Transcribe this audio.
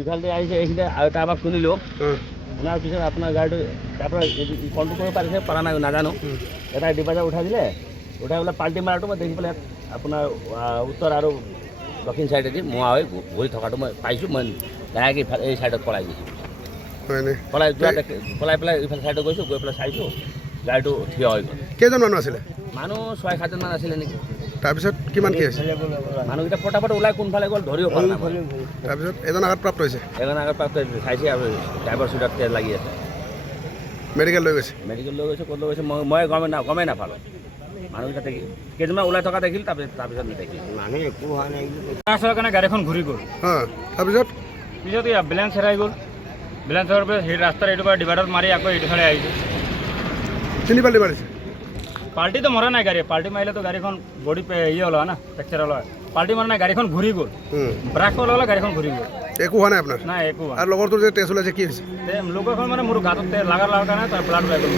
ইফালে আহিছে এইখিনি আৰু এটা আৱাজ শুনিলোঁ শুনাৰ পিছত আপোনাৰ গাড়ীটো তাৰপৰা কণ্ট্ৰল কৰিব পাৰিছে পৰা নাই নাজানো এটা ডিভাইডাৰ উঠাই দিলে উঠাই পেলাই পাল্টি মাৰাটো মই দেখি পেলাই আপোনাৰ উত্তৰ আৰু দক্ষিণ চাইডেদি মোৱা হৈ ঘূৰি থকাটো মই পাইছোঁ মই ডাইৰেক্ট ইফালে এই চাইডত পলাই গৈছোঁ পলাই যোৱা পলাই পেলাই ইফালে চাইডত গৈছোঁ গৈ পেলাই চাইছোঁ গাড়ীটো থিয় হৈ গ'ল কেইজন মানুহ আছিলে মানুহ 6-7জনমান আছিলে নেকি তাৰপিছত কিমান কি হৈছে মানুহকেইটা পটাপট ওলাই কোনফালে গ'ল ধৰিব পৰা নাই তাৰপিছত এজন আঘাতপ্ৰাপ্ত হৈছে এজন আগত প্ৰাপ্ত চাইছে আৰু ড্ৰাইভাৰ চিটত তেল লাগি আছে মেডিকেল লৈ গৈছে মেডিকেল লৈ গৈছে ক'ত লৈ গৈছে মই গমেই নাপালোঁ মানুহকেইটা দেখি কেইজনমান ওলাই থকা দেখিলোঁ তাৰপিছত নেদেখিলোঁ মানুহ একো হোৱা নাই আসাৰ কাৰণে গাড়ীখন ঘূৰি গ'ল তাৰপিছত পিছত বেলেঞ্চ হেৰাই গ'ল বেলেঞ্চ হোৱাৰ পিছত সেই ৰাস্তাৰ এইটো পৰা ডিভাইডাৰত মাৰি আকৌ এইটো ফালে আহিছে তিনি পাল্টি মাৰিছে পাল্টিটো মৰা নাই গাড়ী পাল্টি মাৰিলেতো গাড়ীখন বডি হ'ল হয় না ফ্ৰেকচাৰ হ'ল হয় পাল্টি মৰা নাই গাড়ীখন ঘূৰি গ'ল ব্ৰাক হ'ল হ'লে গাড়ীখন ঘূৰি গ'ল একো হোৱা নাই আপোনাৰ নাই একো হোৱা আৰু লগৰটোৰ যে তেজ ওলাইছে কি হৈছে লোক এখন মানে মোৰ গাঁতত লাগাৰ কাৰণে তাৰ ব্লাড ওলাই গ'ল